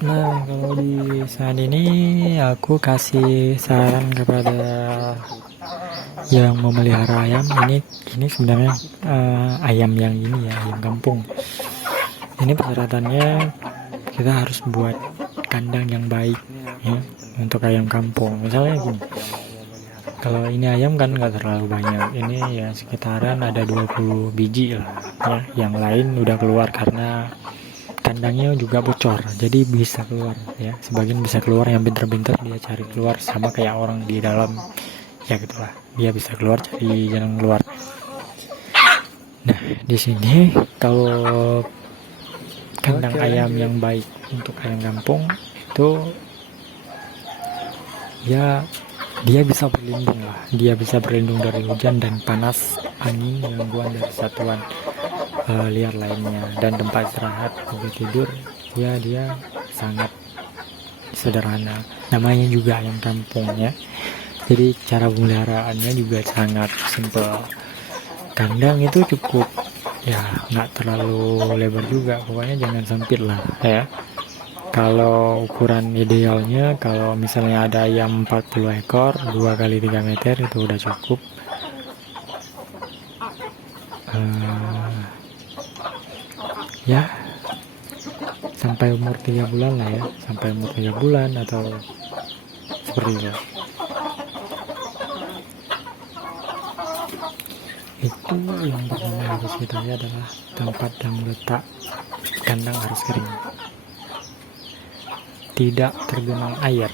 Nah, kalau di saat ini aku kasih saran kepada yang memelihara ayam. Ini sebenarnya ayam yang ini ya, ayam kampung. Ini persyaratannya kita harus buat kandang yang baik ya untuk ayam kampung. Misalnya gini, kalau ini ayam kan nggak terlalu banyak. Ini ya sekitaran ada 20 biji lah ya. Yang lain udah keluar karena kandangnya juga bocor, jadi bisa keluar ya. Sebagian bisa keluar, yang pinter-pinter dia cari keluar sama kayak orang di dalam ya gitulah, dia bisa keluar cari jalan keluar. Nah, di sini kalau kandang ayam yang baik untuk ayam kampung itu ya dia bisa berlindung lah, dia bisa berlindung dari hujan dan panas, angin, gangguan dari satuan liar lainnya, dan tempat istirahat untuk tidur ya dia sangat sederhana, namanya juga ayam kampung ya. Jadi cara pemeliharaannya juga sangat simple. Kandang itu cukup ya, nggak terlalu lebar juga, pokoknya jangan sempit lah ya. Kalau ukuran idealnya, kalau misalnya ada ayam 40 ekor 2 kali 3 meter itu udah cukup. Ya sampai umur 3 bulan lah ya, sampai umur 3 bulan atau seperti itu. Itu yang pertama harus kita lihat adalah tempat dan letak kandang harus kering, tidak tergenang air,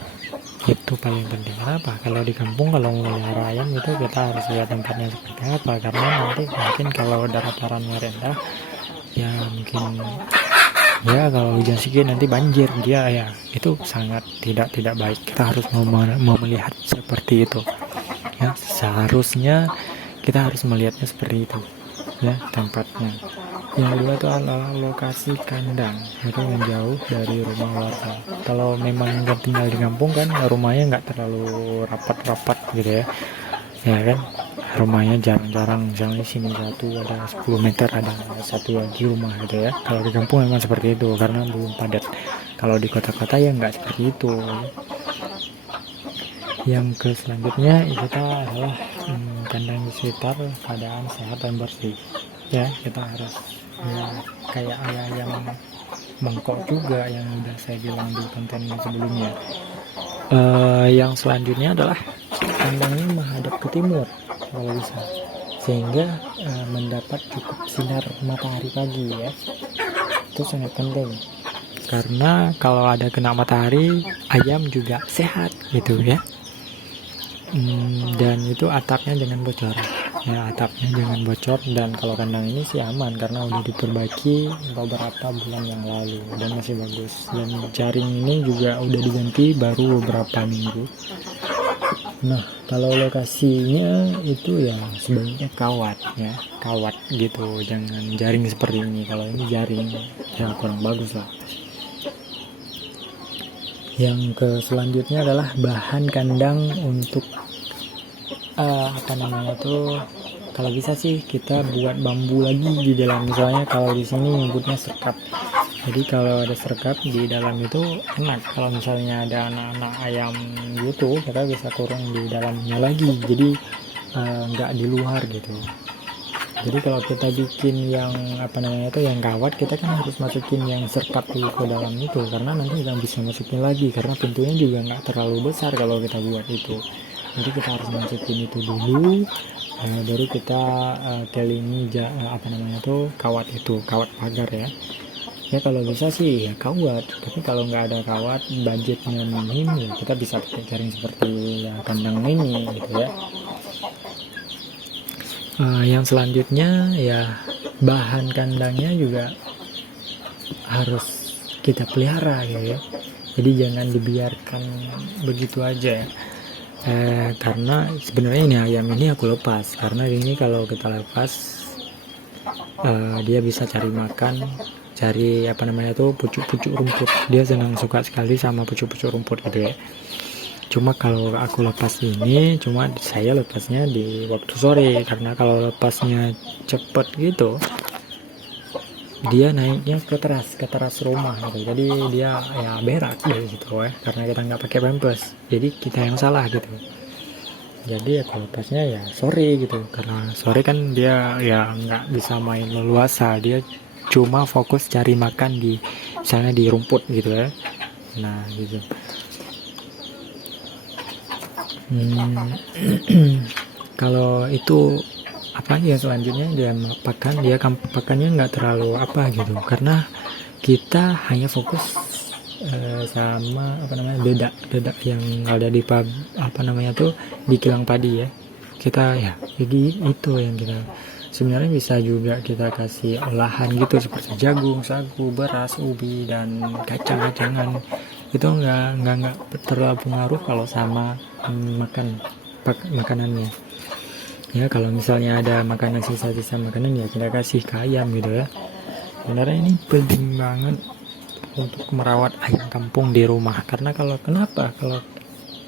itu paling penting. Kenapa? Kalau di kampung kalau melihara ayam itu kita harus lihat tempatnya seperti apa, karena nanti mungkin kalau datarannya rendah ya mungkin ya kalau hujan sedikit nanti banjir dia ya, itu sangat tidak baik. Kita harus melihat seperti itu ya, seharusnya kita harus melihatnya seperti itu ya tempatnya. Yang kedua itu adalah lokasi kandang, itu menjauh dari rumah warga. Kalau memang nggak tinggal di kampung kan rumahnya nggak terlalu rapat-rapat gitu ya kan, rumahnya jarang-jarang, misalnya sini satu ada 10 meter ada satu lagi rumah gitu ya. Kalau di kampung memang seperti itu karena belum padat. Kalau di kota-kota ya nggak seperti itu. Yang ke selanjutnya kita adalah kandang di sekitar keadaan sehat dan bersih ya. Kita harus ya kayak ayam bangkok juga yang udah saya bilang di konten sebelumnya. Yang selanjutnya adalah kandangnya menghadap ke timur kalau bisa, sehingga mendapat cukup sinar matahari pagi ya. Itu sangat penting karena kalau ada kena matahari ayam juga sehat gitu ya. Dan itu atapnya jangan bocor ya, atapnya jangan bocor. Dan kalau kandang ini sih aman karena udah diperbaiki beberapa bulan yang lalu dan masih bagus, dan jaring ini juga udah diganti baru beberapa minggu. Nah, kalau lokasinya itu ya sebaiknya kawat ya, kawat gitu, jangan jaring seperti ini. Kalau ini jaring ya kurang bagus lah. Yang ke selanjutnya adalah bahan kandang untuk apa namanya tuh, kalau bisa sih kita buat bambu lagi di dalam. Misalnya kalau di sini nyebutnya serkap, jadi kalau ada serkap di dalam itu enak. Kalau misalnya ada anak-anak ayam gitu kita bisa kurung di dalamnya lagi, jadi nggak di luar gitu. Jadi kalau kita bikin yang apa namanya itu yang kawat, kita kan harus masukin yang serkap dulu ke dalam itu, karena nanti kita bisa masukin lagi karena pintunya juga nggak terlalu besar kalau kita buat itu. Jadi kita harus masukin itu dulu, baru kita kelingi apa namanya tuh kawat, itu kawat pagar ya. Ya kalau bisa sih ya kawat, tapi kalau nggak ada kawat, budgetnya minim ya kita bisa pakai jaring seperti ya kandang ini gitu ya. Yang selanjutnya ya bahan kandangnya juga harus kita pelihara ya. Jadi jangan dibiarkan begitu aja ya. Karena sebenarnya ini ayam ini aku lepas karena ini kalau kita lepas dia bisa cari makan, cari apa namanya tuh pucuk-pucuk rumput. Dia suka sekali sama pucuk-pucuk rumput gitu ya. Cuma kalau aku lepas ini, cuma saya lepasnya di waktu sore, karena kalau lepasnya cepet gitu dia naiknya ke teras rumah gitu. Jadi dia ya berak dari situ ya, karena kita nggak pakai pampers, jadi kita yang salah gitu. Jadi aku lepasnya ya sore gitu, karena sore kan dia ya nggak bisa main leluasa, dia cuma fokus cari makan di misalnya di rumput gitu ya. Nah gitu. Kalau itu apa ya, selanjutnya dia pakannya nggak terlalu apa gitu, karena kita hanya fokus sama apa namanya dedak yang ada di apa namanya tuh di kilang padi ya. Kita ya jadi itu yang kita sebenarnya bisa juga kita kasih olahan gitu seperti jagung, sagu, beras, ubi, dan kacang-kacangan. Itu nggak terlalu pengaruh kalau sama makanannya ya. Kalau misalnya ada makanan sisa-sisa makanan ya kita kasih ke ayam gitu ya. Sebenarnya ini penting banget untuk merawat ayam kampung di rumah, karena kalau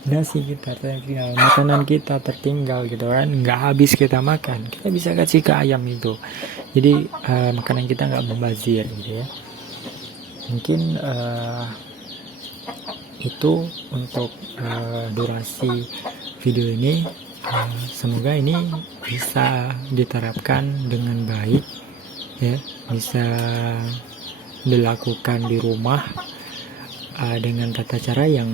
nasi kita tertinggal, makanan kita tertinggal gitu kan, nggak habis kita makan, kita bisa kasih ke ayam itu. Jadi makanan kita nggak membazir gitu ya. Mungkin itu untuk durasi video ini. Semoga ini bisa diterapkan dengan baik ya, bisa dilakukan di rumah dengan tata cara yang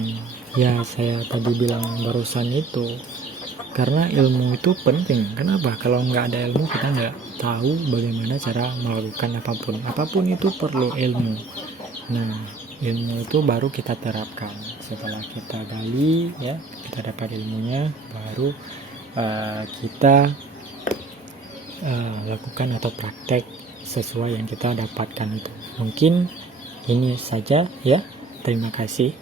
ya saya tadi bilang barusan itu. Karena ilmu itu penting. Kenapa? Kalau nggak ada ilmu, kita nggak tahu bagaimana cara melakukan apapun itu perlu ilmu. Nah, ilmu itu baru kita terapkan. Setelah kita gali ya, kita dapat ilmunya, baru kita lakukan atau praktek sesuai yang kita dapatkan itu. Mungkin ini saja ya. Terima kasih.